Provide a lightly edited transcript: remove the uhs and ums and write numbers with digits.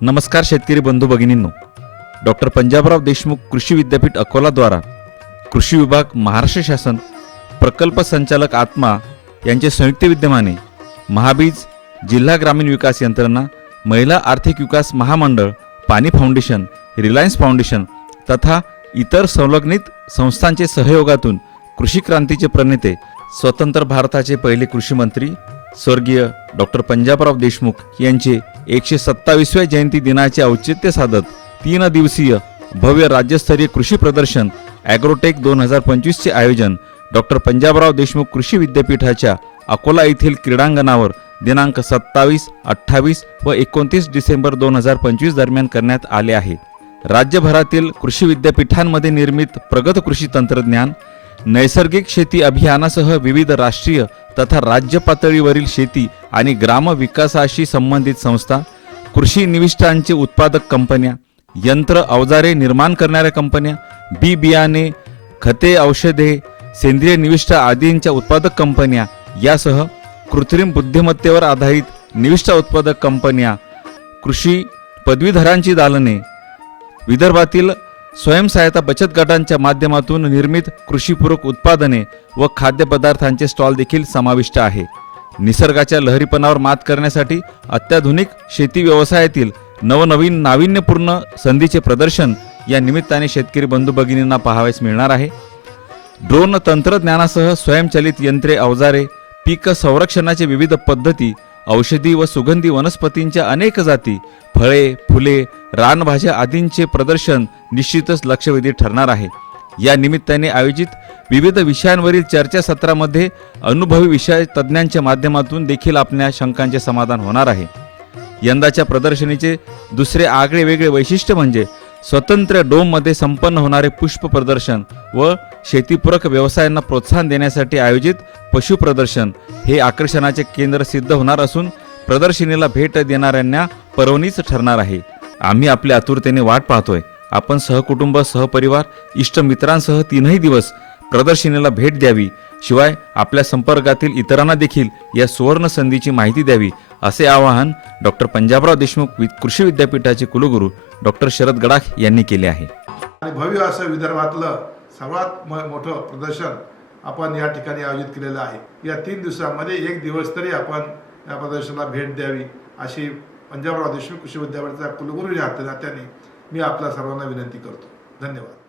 नमस्कार शेतकरी बंधू भगिनींनो, डॉक्टर पंजाबराव देशमुख कृषी विद्यापीठ अकोला द्वारा कृषी विभाग, महाराष्ट्र शासन, प्रकल्प संचालक आत्मा यांचे संयुक्त विद्यमाने महाबीज, जिल्हा ग्रामीण विकास यंत्रणा, महिला आर्थिक विकास महामंडळ, पाणी फाउंडेशन, रिलायन्स फाउंडेशन तथा इतर संलग्नित संस्थांचे सहयोगातून कृषी क्रांतीचे प्रणेते, स्वतंत्र भारताचे पहिले कृषी मंत्री स्वर्गीय डॉक्टर पंजाबराव देशमुख यांचे 127व्या जयंती दिनाचे औचित्य साधत 3 दिवसीय भव्य राज्यस्तरीय कृषी प्रदर्शन ॲग्रोटेक 2025 चे आयोजन डॉक्टर पंजाबराव देशमुख कृषी विद्यापीठाच्या अकोला येथील क्रीडांगणावर दिनांक 27, 28 व 29 डिसेंबर 2025 दरम्यान करण्यात आले आहे. राज्यभरातील कृषी विद्यापीठांमध्ये निर्मित प्रगत कृषी तंत्रज्ञान, नैसर्गिक शेती अभियानासह विविध राष्ट्रीय तथा राज्य पातळीवरील शेती आणि ग्राम विकासाशी संबंधित संस्था, कृषी निविष्ठांचे उत्पादक कंपन्या, यंत्र अवजारे निर्माण करणाऱ्या कंपन्या, बी बियाणे, खते, औषधे, सेंद्रिय निविष्ठ आदींच्या उत्पादक कंपन्या यासह कृत्रिम बुद्धिमत्तेवर आधारित निविष्ठा उत्पादक कंपन्या, कृषी पदवीधरांची दालने, विदर्भातील स्वयंसहायता बचत गटांच्या माध्यमातून निर्मित कृषीपूरक उत्पादने व खाद्यपदार्थांचे स्टॉल देखील समाविष्ट आहे. निसर्गाच्या लहरीपणावर मात करण्यासाठी अत्याधुनिक शेती व्यवसायातील नवनवीन नाविन्यपूर्ण संधीचे प्रदर्शन या निमित्ताने शेतकरी बंधू भगिनींना पाहावयास मिळणार आहे. ड्रोन तंत्रज्ञानासह स्वयंचलित यंत्रे, अवजारे, पीक संरक्षणाचे विविध पद्धती, औषधी व सुगंधी वनस्पतींच्या अनेक जाती, फळे, फुले, रानभाज्या आदींचे प्रदर्शन निश्चितच लक्षवेधी ठरणार आहे. या निमित्ताने आयोजित विविध विषयांवरील चर्चासत्रामध्ये अनुभवी विषय तज्ज्ञांच्या माध्यमातून देखील आपल्या शंकांचे समाधान होणार आहे. यंदाच्या प्रदर्शनीचे दुसरे आगळे वेगळे वैशिष्ट्य म्हणजे स्वतंत्र डोममध्ये संपन्न होणारे पुष्प प्रदर्शन व शेतीपूरक व्यवसायांना प्रोत्साहन देण्यासाठी आयोजित पशु प्रदर्शन हे आकर्षणाचे केंद्र सिद्ध होणार असून प्रदर्शनीला भेट देणाऱ्यांना पर्वणीच ठरणार आहे. आम्ही आपल्या आतुरतेने वाट पाहतोय. आपण सहकुटुंब, सहपरिवार, इष्ट मित्रांसह 3ही दिवस प्रदर्शनीला भेट द्यावी. शिवाय आपल्या संपर्कातील इतरांना देखील या सुवर्ण संधीची माहिती द्यावी, असे आवाहन डॉक्टर पंजाबराव देशमुख कृषी विद्यापीठाचे कुलगुरू डॉक्टर शरद गडाख यांनी केले आहे. आणि भव्य असं विदर्भातलं सर्वात मोठं प्रदर्शन आपण या ठिकाणी आयोजित केलेलं आहे. या 3 दिवसांमध्ये 1 दिवस तरी आपण या प्रदर्शनाला भेट द्यावी अशी पंजाबराव देशमुख कृषी विद्यापीठाचा कुलगुरू या नात्याने मी आपल्या सर्वांना विनंती करतो. धन्यवाद.